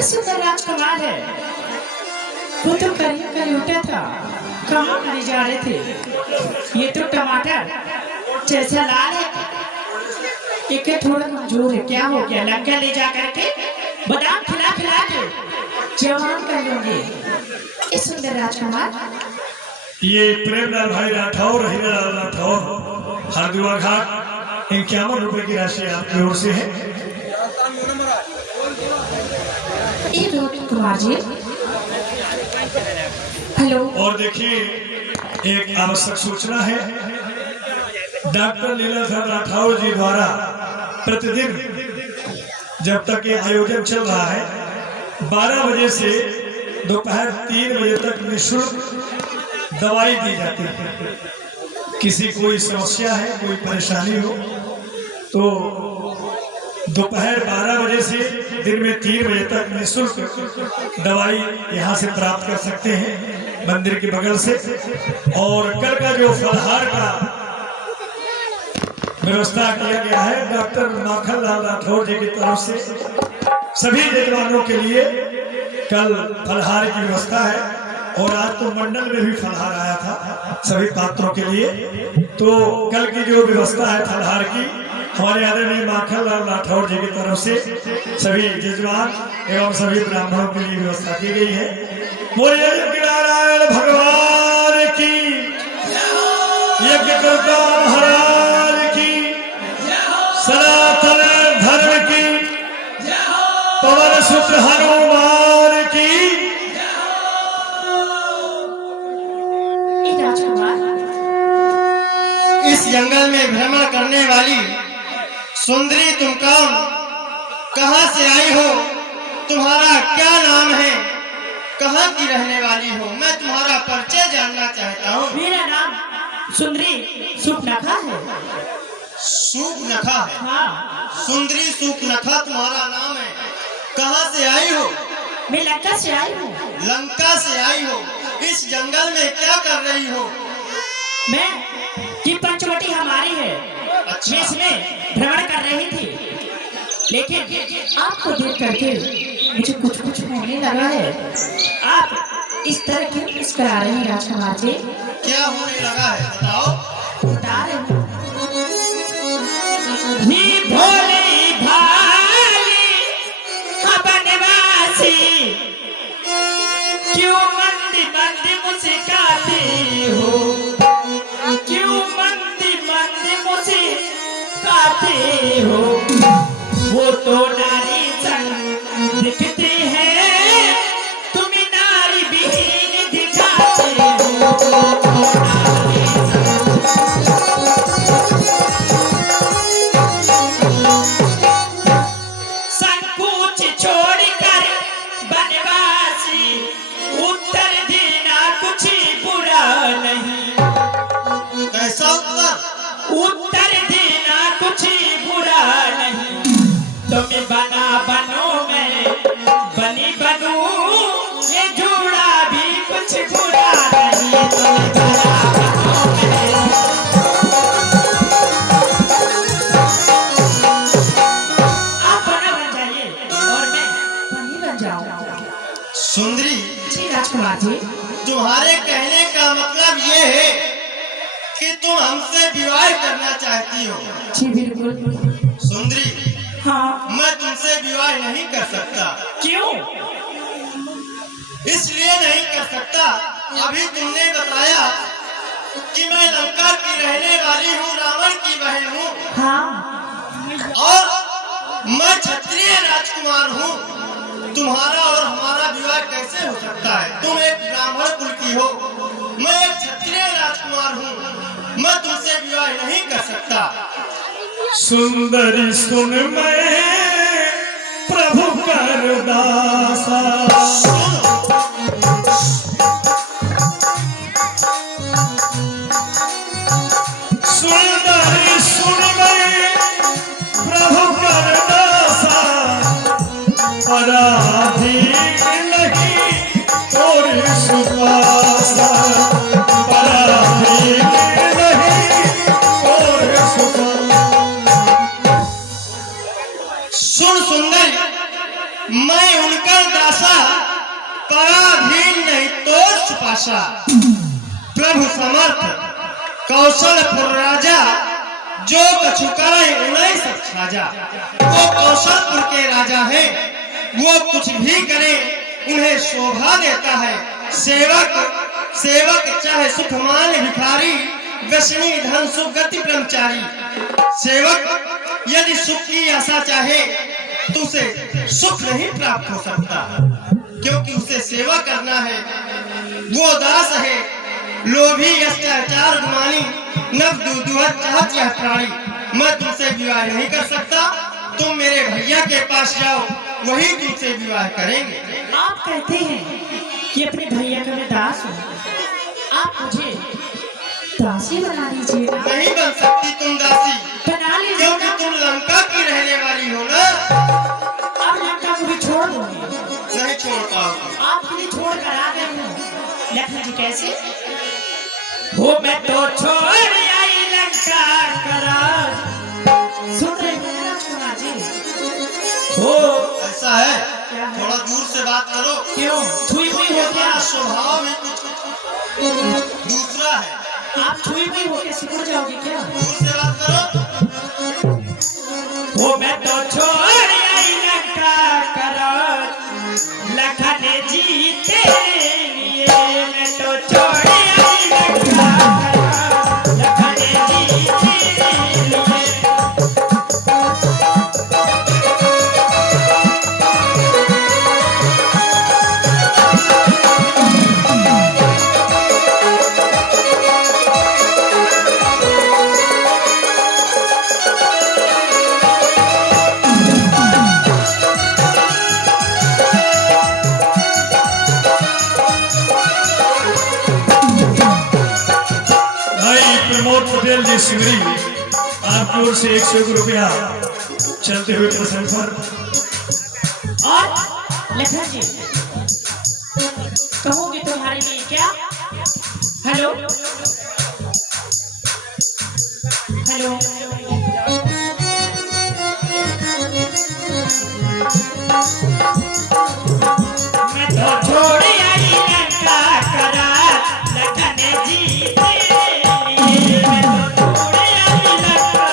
ये सुंदर राजकुमार है। वो तो करीब करीब उठा था, कहाँ नहीं जा रहे थे। ये तो टमाटर जैसा लाल है, एक थोड़ा कमजोर है। क्या हो गया? लंका ले जा करके बादाम खिला खिला के जवान कर लोगे। ये सुंदर राजकुमार, ये प्रेमलाल भाई राठौर, हीरालाल राठौर, हरदुआ घाट, 51 रुपए की राशि आपकी ओर से है। ये रोहित कुमार जी, हेलो। और देखिए, एक आवश्यक सूचना है। डॉक्टर लीलाधर राठौर जी द्वारा प्रतिदिन जब तक ये आयोजन चल रहा है 12 बजे से दोपहर 3 बजे तक निःशुल्क दवाई दी जाती है। किसी कोई समस्या है, कोई परेशानी हो तो दोपहर 12 बजे से दिन में 3 बजे तक निःशुल्क दवाई यहाँ से प्राप्त कर सकते हैं मंदिर के बगल से। और कल का जो फलहार का व्यवस्था किया गया है डॉक्टर माखनलाल राठौर जी की तरफ से, सभी जजमानों के लिए कल फलहार की व्यवस्था है। और आज तो मंडल में भी फलहार आया था सभी पात्रों के लिए। तो कल की जो व्यवस्था है फलहार की, हमारे आदरणीय माखनलाल राठौर जी की तरफ से सभी जजमान एवं सभी ब्राह्मणों के लिए व्यवस्था की गई है। बोलिए नारायण भगवान की, यज्ञकर्ता महाराज की, सनातन धर्म की, पवन सुत हनुमान की। इस जंगल में भ्रमण करने वाली सुंदरी, तुम कौन, कहां से आई हो, तुम्हारा क्या नाम है, कहां की रहने वाली हो? मैं तुम्हारा परिचय जानना चाहता हूँ। मेरा नाम सुंदरी सुपनखा है। सूपनखा है? हाँ। सुंदरी सूपनखा तुम्हारा नाम है। कहां से आई हो? मैं लंका से आई हूँ। लंका से आई हो? इस जंगल में क्या कर रही हो? मैं ये पंचवटी हमारी है। अच्छा। मैं इसमें भ्रमण कर रही थी, लेकिन आपको देख करके मुझे कुछ कुछ होने लगा है। आप इस तरह क्यों मुस्कुरा रहे हैं राजकुमार जी? क्या होने लगा है बताओ। बता रहे हूँ। नी भोली भाली बनवासी, क्यों मंदी मंदी मुस्कुराती हो, क्यों मंदी मंदी मुस्कुराती हो? वो तो नारी संग दिखती है, तुम नारी विहीन दिखाते हो। संकोच छोड़कर बनवासी, उत्तर देना कुछ बुरा नहीं। कैसा उत्तर? उत्तर देना कुछ बुरा नहीं। तुम्हें बना बनो, मैं बनी बनूं, ये जोड़ा भी कुछ बुरा नहीं। तुम्हें बना बनो, आप बना बन जाइए और मैं बनी बन जाऊं। सुंदरी जी राजकुमार जी। तुम्हारे कहने का मतलब ये है कि तुम हमसे विवाह करना चाहती हो? जी बिल्कुल। सुंदरी, हाँ। मैं तुमसे विवाह नहीं कर सकता। क्यों? इसलिए नहीं कर सकता, अभी तुमने बताया कि मैं लंका की रहने वाली हूँ, रावण की बहन हूँ। हाँ। और मैं क्षत्रिय राजकुमार हूँ। तुम्हारा और हमारा विवाह कैसे हो सकता है? तुम एक ब्राह्मण कुल की हो, मैं एक क्षत्रिय राजकुमार हूँ। मैं तुमसे विवाह नहीं कर सकता। सुंदरी सुन मैं प्रभु कर दासा, सुंदरी सुन मैं प्रभु कर दासा, पराधीन नहीं तोरी सुपासा, पराधीन नहीं तोरी सुपासा। सुन सुंदरी, मैं उनका पराधीन नहीं तो सुपाशा। प्रभु समर्थ कौशलपुर राजा, जो कछु करे उन्हें सब साजा। वो कौशलपुर के राजा हैं, वो कुछ भी करे उन्हें शोभा देता है। सेवक चाहे सुखमान भिखारी, व्यसनी धन सुगति ब्रह्मचारी। सेवक यदि सुख की आशा चाहे तो उसे सुख नहीं प्राप्त हो सकता, क्योंकि उसे सेवा करना है। वो दास है लोभी अत्याचार गुमानी, नव दुधुवत चाहत यह प्राणी। मैं तुमसे विवाह नहीं कर सकता, तुम मेरे भैया के पास जाओ, वही तुमसे विवाह करेंगे। आप कहते हैं कि अपने भैया का मैं दास हूँ, आप मुझे दासी बना लीजिए। नहीं बन सकती तुम दासी, बना लीजिए, क्योंकि तुम लंका की रहने वाली हो ना। अब लंका को भी छोड़ दूंगी। नहीं छोड़ पाओगे। आपके लिए छोड़ कर आ गई हूँ। लखन जी कैसे हो, मैं तो छोड़ आई लंका करार। सुन रहे हैं राजकुमार जी? हो ऐसा है, थोड़ा दूर से बात करो। क्यों छुई हुई हो क्या? स्वभाव में कुछ दूसरा है। आप छुई हुई होके सिकुड़ जाओगे क्या? दूर से बात करो। वो मैं तो छोड़ आई लंका करार, लखन जी तेरे लिए। मैं तो छोड़ आई लंका करार, लखन जी तेरे लिए। पटेल जी सिंगरी, आपकी ओर से 101 रुपया चलते हुए प्रसंग पर। और लखन जी कहूँगी तुम्हारे लिए क्या? हेलो हेलो, मैं तो छोड़ आई लंका करार, लखन जी तेरे लिए। मैं तो छोड़ आई लंका।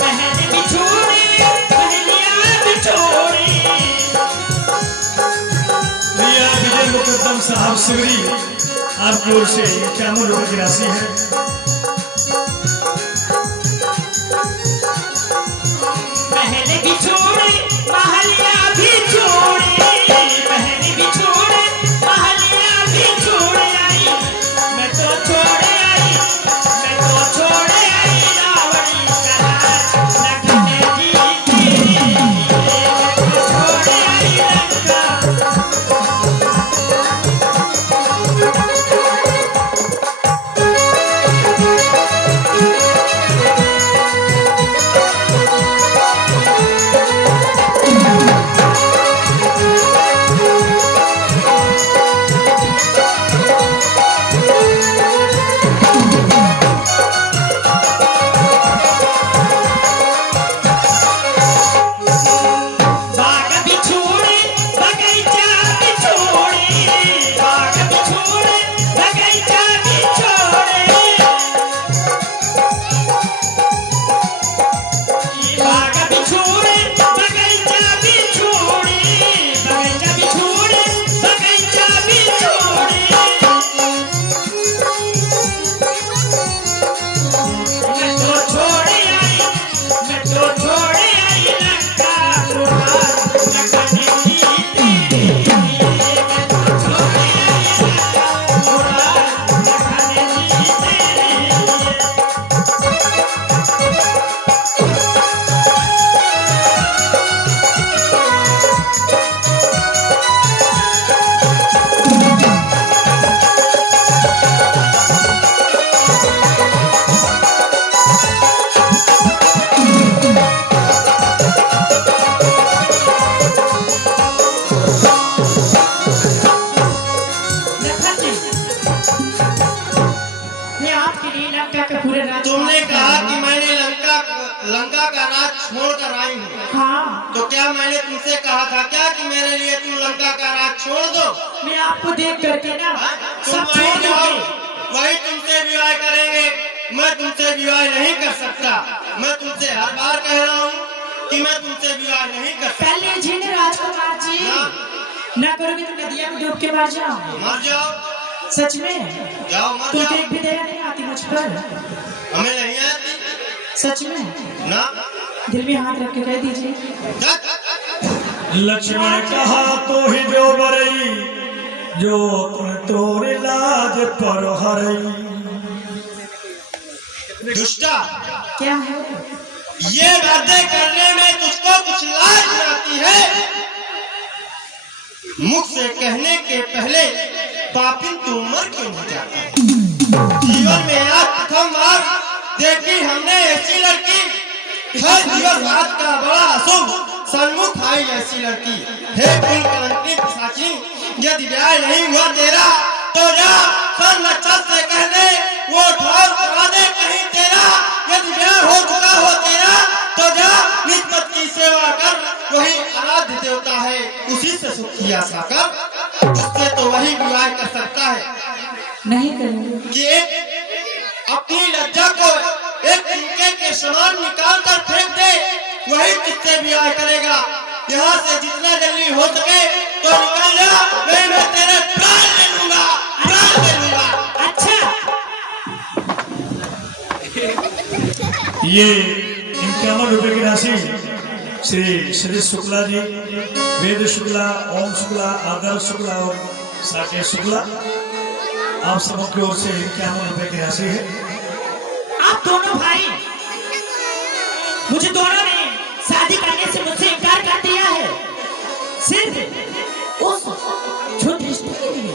बहन बिछोड़ी, बहनियां बिछोड़ी। भैया विजय मुकद्दम साहब सिंगरी, आपकी ओर से 51 रुपये की राशि है। बहन बिछोड़ी, महलिया बिछोड़ी। बहन बिछोड़ी, महलिया बिछोड़ी आई। मैं तो छोड़ आई, मैं तो छोड़ आई रावणी करार, लखन जी तेरे लिए। मैं तो छोड़ आई लंका। के लिए लंका का पूरे राज। तुमने कहा कि मैंने लंका का राज छोड़कर आई हूँ। हाँ, तो क्या मैंने तुमसे कहा था क्या कि मेरे लिए तुम लंका का राज छोड़ दो? मैं आपको देख करके ना तुम सब वही छोड़ जाओ, दूंगी। वही तुमसे विवाह करेंगे। मैं तुमसे विवाह नहीं कर सकता। मैं तुमसे हर बार कह रहा हूँ कि मैं तुमसे विवाह नहीं कर सकता। पहले जी ने राजकुमार जी ना करोगे तो नदिया में डूब के मर जाओ। मर जाओ, सच में जाओ मर तुमको जाओ। एक भी दया नहीं आती मुझ पर? हमें नहीं आती सच में ना। दिल में हाथ रख के कह दीजिए। लक्ष्मण कहा तो ही जो बरई, जो तुम तोरे लाज पर हरई। दुष्टा, क्या है? ये बातें करने में तुझको कुछ लाज आती है? मुख से कहने के पहले पापिन तू मर क्यों नहीं जाता? जीवन में आज प्रथम बार देखी हमने ऐसी लड़की। हर दिवस रात का बड़ा अशुभ सन्मुख आई ऐसी लड़की। हे कुल कलंकी पिशाची, यदि ब्याह नहीं हुआ तेरा तो जा सन नक्षत्र से कह दे वो ठाव करा दे कहीं तेरा। यदि ब्याह हो चुका हो तेरा तो जा निस्बत की सेवा कर, वही आराध्य देवता है उसी से सुख की आशा कर। उससे तो वही विवाह कर सकता है नहीं करेंगे। कि अपनी लज्जा को एक तिनके के समान निकाल कर फेंक दे, वही तुझसे विवाह करेगा। यहाँ से जितना जल्दी हो सके तो निकल जा, नहीं मैं तेरे प्राण ले लूंगा, प्राण ले लूंगा। अच्छा, ये 51 रुपए की राशि श्री श्री शुक्ला जी, वेद शुक्ला, ओम शुक्ला, आदर्श शुक्ला और साकेत शुक्ला, आप सबों की ओर से 51 रुपए की राशि है। आप दोनों भाई, मुझे दोनों ने शादी करने से मुझसे इनकार कर दिया है। सिर्फ उस छोटी रिश्ते के लिए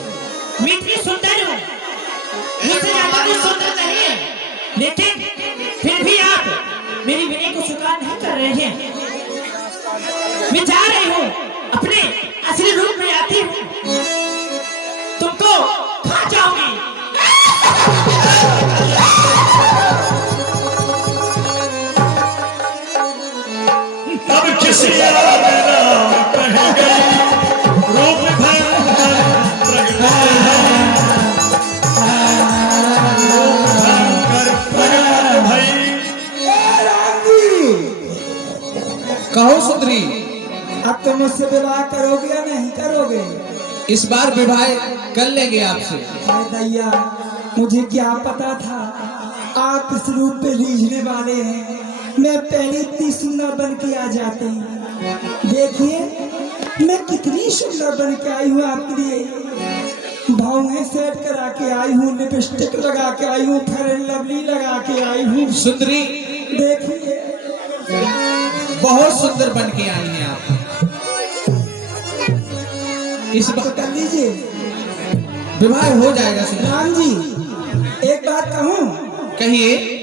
मैं इतनी सुंदर हूँ, मुझसे ज्यादा भी सुंदर नहीं है, लेकिन फिर भी आप मेरी विनय को स्वीकार नहीं कर रहे हैं। मैं जा रही हूँ, अपने असली रूप में आती हूँ, तुमको खा जाऊंगी। अब किसी यार नाम कह गई, रूप भयंकर प्रगट है, रूप भयंकर प्रगट भई। कहो सुंदरी, अब तुम मुझसे विवाह करोगे या नहीं करोगे? इस बार विवाह कर लेंगे आपसे। हाय दैया, मुझे क्या पता था आप इस रूप पे रीझने वाले हैं। मैं पहले इतनी सुंदर बन के आ जाती। देखिए मैं कितनी सुंदर बन के आई हूँ आपके लिए। भौहें सेट करा के आई हूँ, लिपस्टिक लगा के आई हूँ, फेयर एंड लवली लगा के आई हूँ। सुंदरी, देखिए बहुत सुंदर बन के आई हैं आप। इस तो बार कर लीजिए। विवाह हो जाएगा सुंदरी। राम जी, एक बात कहूँ, कहिए।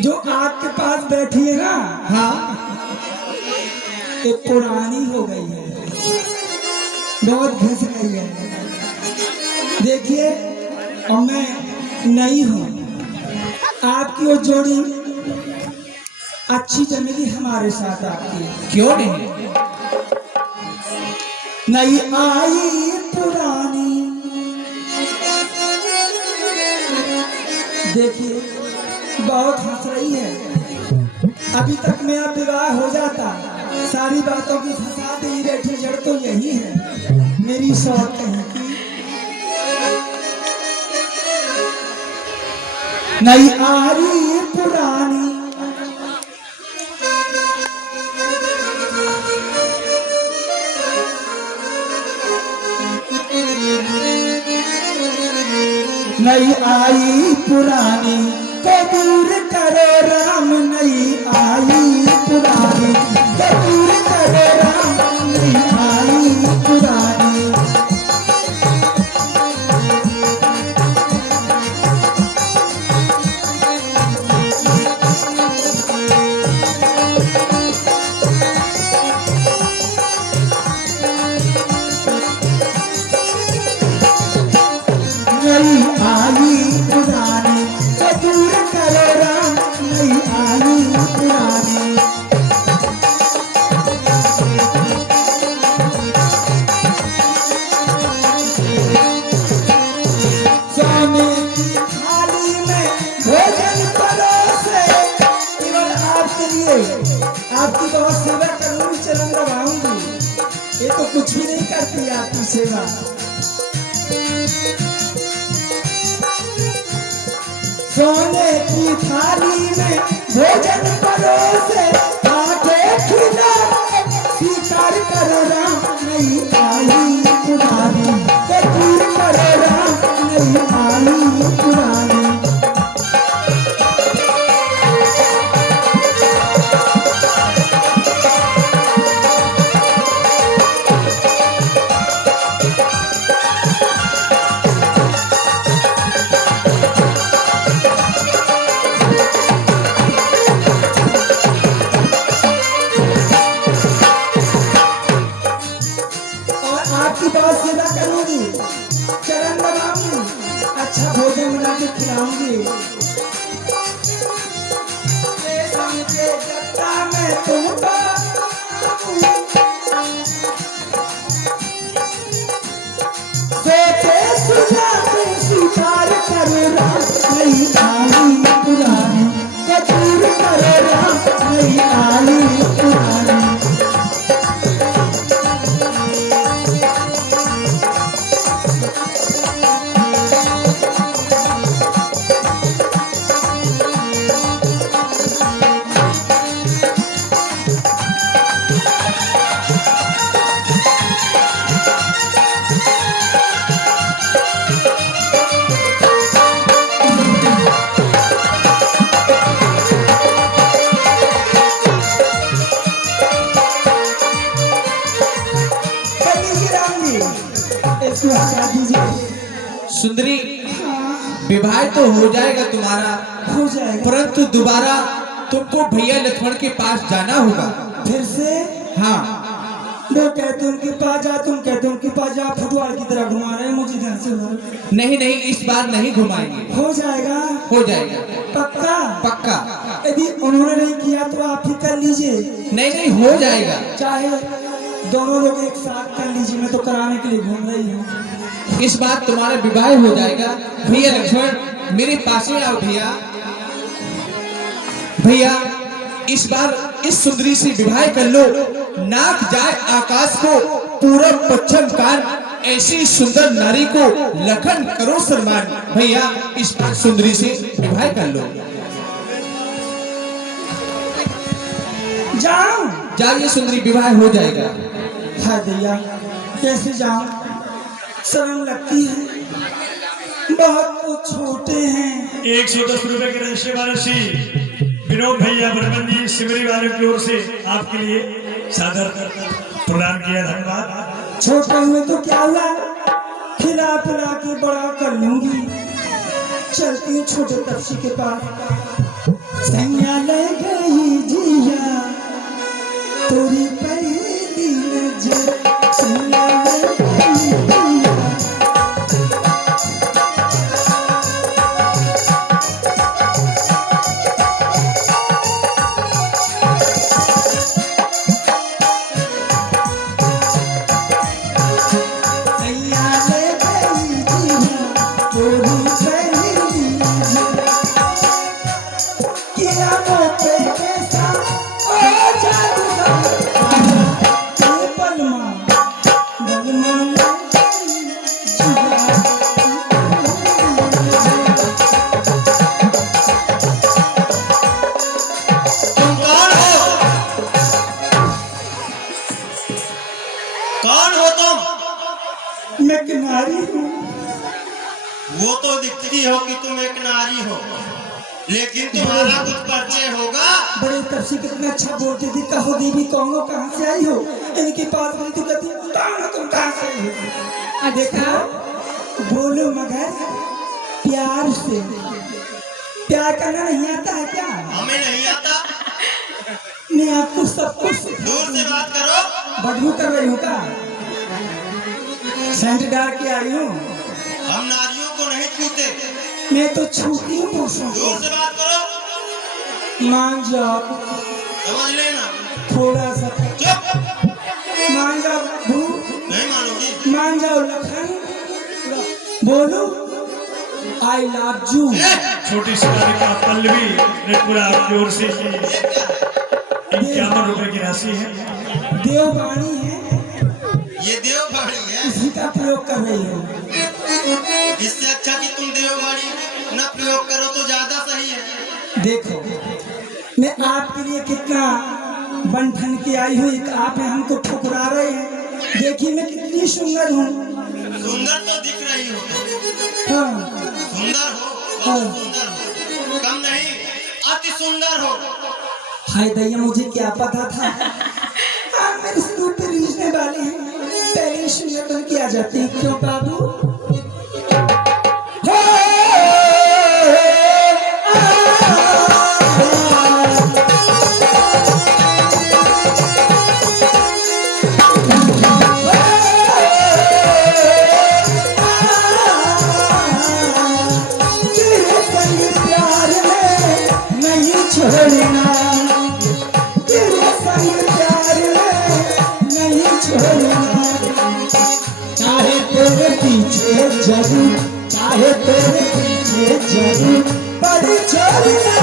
जो आपके पास बैठी है ना, हाँ, एक पुरानी हो गई है, बहुत घिस गई है। देखिए और मैं नई हूँ, आपकी वो जोड़ी अच्छी जमेगी हमारे साथ आपकी। क्यों नहीं? नई आई पुरानी। देखिए बहुत हंस रही है। अभी तक मेरा विवाह हो जाता, सारी बातों की फंसा दे बैठी जड़ तो यही है मेरी शौक कहीं की। नई आरी पुरानी, नई आई पुरानी को दूर करो राम। नई आई पुरानी को दूर करो राम। नई आई पुरानी। नई आई पुरानी को दूर देखिए आपकी बहुत सेवा करूंगी, चरण दबाऊंगी। ये तो कुछ भी नहीं करती आपकी सेवा। सोने की थाली में भोजन परोसे आके खिला स्वीकार करो राम नहीं आई पुरानी, कबूल करो राम नहीं आई पुरानी। आपकी बहुत सेवा करूंगी, चरण दबाऊंगी, अच्छा भोजन बना के खिलाऊंगी। रेशम के गत्ता में तुमको सोचे सुझाते स्वीकार करो राम नहीं आई पुरानी, कबूल करो राम नहीं आई पुरानी। सुंदरी, विवाह तो हो जाएगा तुम्हारा, हो जाएगा, परंतु दोबारा तुमको भैया लक्ष्मण के पास जाना होगा। फिर से? हाँ। वो कहते उनके पास जा, तुम कहते उनके पास जा, फुटबॉल की तरह घुमा रहे हैं मुझे घर से उधर। नहीं नहीं, इस बार नहीं घुमाएंगे। हो जाएगा? हो जाएगा। पक्का? पक्का। यदि उन्होंने नहीं किया तो आप ही कर लीजिए। नहीं नहीं, हो जाएगा। चाहे दोनों लोग एक साथ कर लीजिए, मैं तो कराने के लिए घूम रही हूँ। इस बार तुम्हारा विवाह हो जाएगा। भैया लक्ष्मण मेरे पास ही आओ। भैया भैया, इस बार इस सुंदरी से विवाह कर लो। नाक जाए आकाश को, पूरब पश्चिम कान, ऐसी सुंदर नारी को लखन करो सम्मान। भैया इस बार सुंदरी से विवाह कर लो। जाओ जाइए सुंदरी, विवाह हो जाएगा। हाँ भैया, कैसे जाऊं? शर्म लगती है, बहुत कुछ छोटे हैं। 110 रुपए के रहस्य वारसी विनोद भैया बर्मन जी सिमरी वालों की ओर से आपके लिए सादर प्रदान किया। धन्यवाद। छोटे हुए तो क्या हुआ, खिला पिला के बड़ा कर लूंगी। चलती हूँ छोटे तपसी के पास। सैया ले गई जिया तोरी पहली नजर, सैया ले गई जिया। मैं एक नारी हूँ। वो तो दिखती हो कि तुम एक नारी हो, लेकिन तुम्हारा कुछ परिचय होगा। बड़े तपसी कितना अच्छा बोलती थी। कहो देवी कौन हो, कहाँ से आई हो? इनके पास गई तो कहती कौन हो तुम, कहाँ से आई हो? देखा, बोलो मगर प्यार से। प्यार करना नहीं आता है क्या? हमें नहीं आता। मैं आपको सब कुछ दूर से बात करो। बदबू कर रही हूँ का? सेंट डाल के आई हूँ। हम नारियों को नहीं छूते। मैं तो छूती हूँ पुरुषों को। दूर से बात करो। मान जाओ, समझ लेना। थोड़ा सा चुप। मान जाओ भू, नहीं मानोगी। मान जाओ लखन। बोलो आई लव यू। छोटी सी का पल्लवी पूरा आपकी ओर से 51 रुपए की राशि है। देववाणी है, ये देववाणी है। इसी का प्रयोग कर रही हो। इससे अच्छा कि तुम देववाणी न प्रयोग करो तो ज्यादा सही है। देखो मैं आपके लिए कितना बन ठन के आई हूँ, एक आप हमको ठुकरा रहे हैं। देखिए मैं कितनी सुंदर हूँ। सुंदर तो दिख रही हो, हाँ सुंदर हो, बहुत सुंदर हो, कम नहीं अति सुंदर हो। हाय दैया, मुझे क्या पता था आप मेरे सिर पे रीझने वाले हैं। पहले ही सुंदर बन के आ जाते हैं। क्यों बाबू? छोड़ना तेरे संग प्यार में नहीं छोड़ना, चाहे तेरे पीछे जरूर, चाहे तेरे पीछे जरूर पर छोड़ना।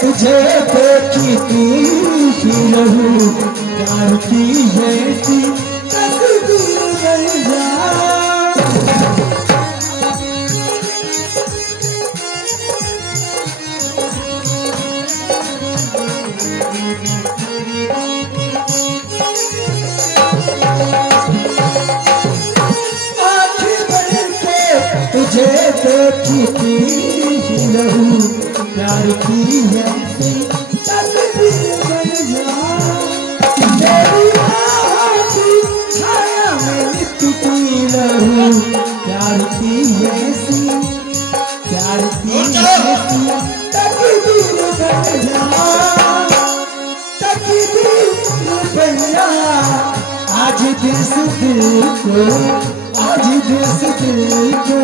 तुझे देखी थी लहू प्यार की जैसी तस्वीर बन जा। आँखें बन के तुझे देखी थी लहू प्यार की जैसी तस्वीर बन जा। तेरी आँखों की छाया में लिपटी रहूं, प्यार की जैसी, प्यार की जैसी तस्वीर बन जा, तस्वीर बन जा। आज दिस दिल को, आज दिस दिल को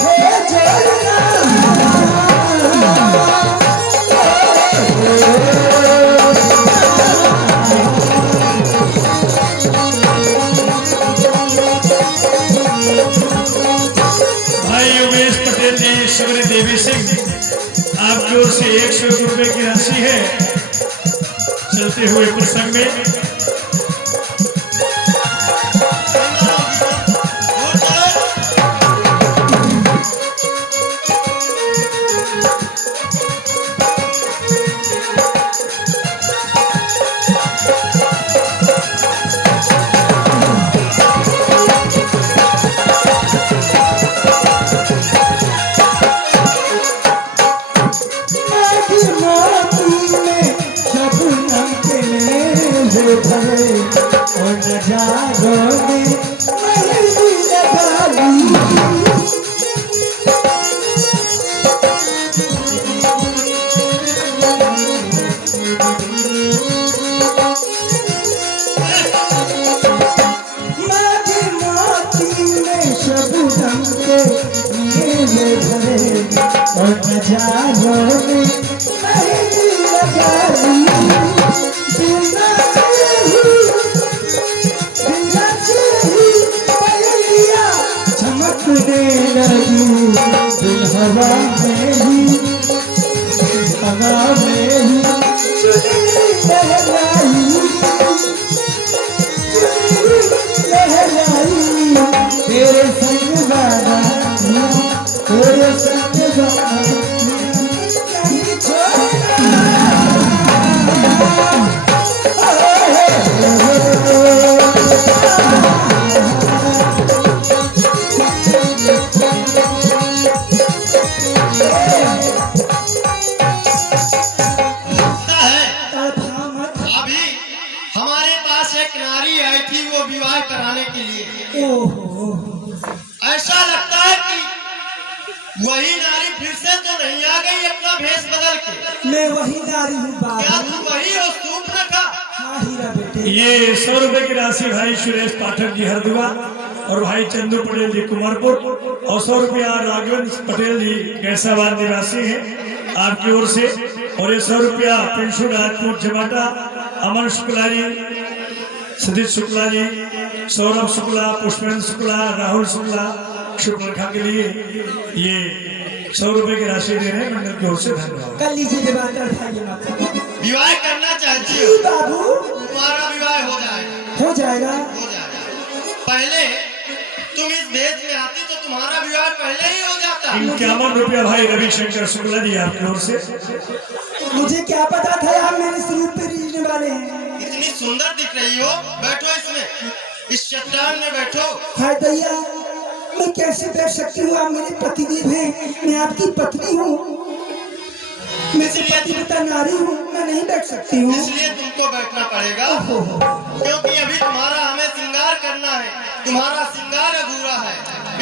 है जोड़ना। भाई उमेश पटेल जी, शिवरी देवी सिंह, आपकी ओर से 101 रुपए की राशि है। चलते हुए प्रसंग में कराने के लिए। ऐसा लगता है कि वही नारी भेष बदल के? मैं वही नारी हूँ क्या बाबू। तू वही हो शूर्पणखा? हाँ हीरा बेटे। ये 100 रुपए की राशि भाई सुरेश पाठक जी हरदुआ और भाई चंदू पटेल जी कुमारपुर और 100 रुपया राघवेंद्र पटेल जी कैसाबाद निवासी हैं आपकी ओर से। और ये 100 रुपया पिंशु राजपूत जमाटा, अमन शुक्ला जी, सतीश शुक्ला जी, सौरभ शुक्ला, पुष्पेंद्र शुक्ला, राहुल शुक्ला शुक्लखा के लिए ये 100 रुपए की राशि दे रहे हैं मंडल की ओर से। धन्यवाद। कर लीजिए विवाह कर मत। विवाह करना चाहती जी हो? बाबू तुम्हारा विवाह हो जाएगा। हो जाएगा। हो जाएगा। पहले तुम इस भेष में आती तो तुम्हारा विवाह पहले ही हो जाता। 51 रुपया भाई रविशंकर शुक्ला जी आपकी ओर से। मुझे क्या पता था आप मेरे स्वरूप पे रीझने वाले हैं। इतनी सुंदर दिख रही हो, बैठो इसमें, इस चट्टान में बैठो। हाय दैया, मैं कैसे बैठ सकती हूँ? आप मेरे पतिदेव हैं, मैं आपकी पत्नी हूँ, मैं पतिव्रता नारी हूँ, मैं नहीं बैठ सकती हूँ। इसलिए तुमको बैठना पड़ेगा, ओहो, क्योंकि अभी तुम्हारा हमें श्रृंगार करना है, तुम्हारा श्रृंगार अधूरा है,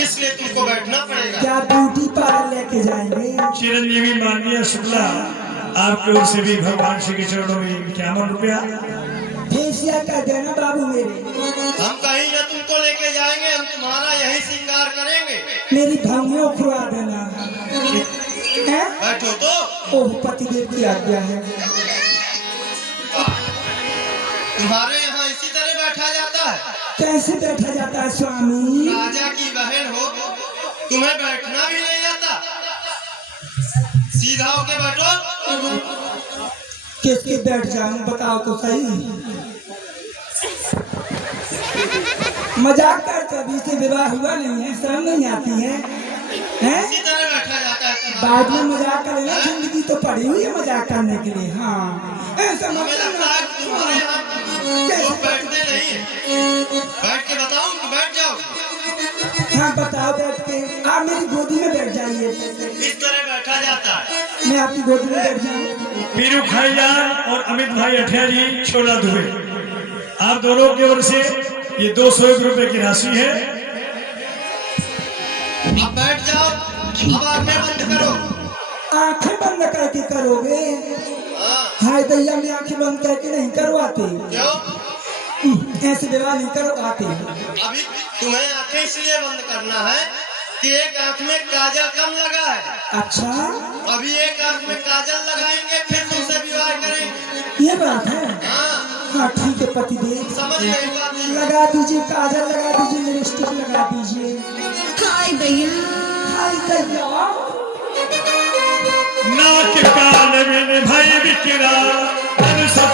इसलिए तुमको बैठना पड़ेगा। क्या ब्यूटी पार्लर लेके जाएंगे? चिरंजीवी माननीय शुक्ला आपकी ओर से भी भगवान श्री के चरणों में 51 रुपया। फेसिया कर देना बाबू मेरे। हम कहीं न तुमको लेके जाएंगे, हम तुम्हारा यही श्रृंगार करेंगे। मेरी भंगियों खुआ देना है। बैठो तो। ओह, पतिदेव की आज्ञा है। तुम्हारे यहाँ इसी तरह बैठा जाता है? कैसे बैठा जाता है स्वामी? राजा की बहन हो, तुम्हें बैठना भी नहीं आता? सीधा होके बैठो। किसके बैठ जाऊं बताओ तो सही। मजाक कर, कभी से विवाह हुआ नहीं है, शर्म नहीं आती है, हैं? इसी तरह बैठा जाता है तुम्हारे बाद में यहाँ। मजाक कर लेना, जिंदगी तो पड़ी हुई है मजाक करने के लिए। हाँ, ऐसा मत हमें लगता है कि तुम्हारे यहाँ लोग बैठते नहीं हैं। बैठ के बताऊं कि बैठ जाओ? हाँ बताओ, बैठ के आप मेरी गोदी में बैठ जाइए। इस तरह बैठा जाता है। मैं आपकी गोदी में बैठ जाऊं। पीरू खाईजान और अमित भाई अठिया जी छोला दुबे आप दोनों की ओर से ये 201 रुपए की राशि है। अब बैठ जाओ, अब आंखें बंद करो। आंखें बंद करके करोगे? हाँ। हाय दैया, मैं आंखें बंद करके नहीं करवाते, क्यों? ऐसे विवाह नहीं करवाते। अभी तुम्हें आंखें इसलिए बंद करना है कि एक आंख में काजल कम लगा है। अच्छा, अभी एक आंख में काजल लगाएंगे, फिर तुमसे विवाह करेंगे। ये बात है। हाँ, हाँ ठीक है पतिदेव, समझ नहीं पाती। लगा दीजिए काजल, लगा दीजिए लिपस्टिक लगा दीजिए। हाय दैया, हाय दैया, नाक कान में भाई बिकरा सब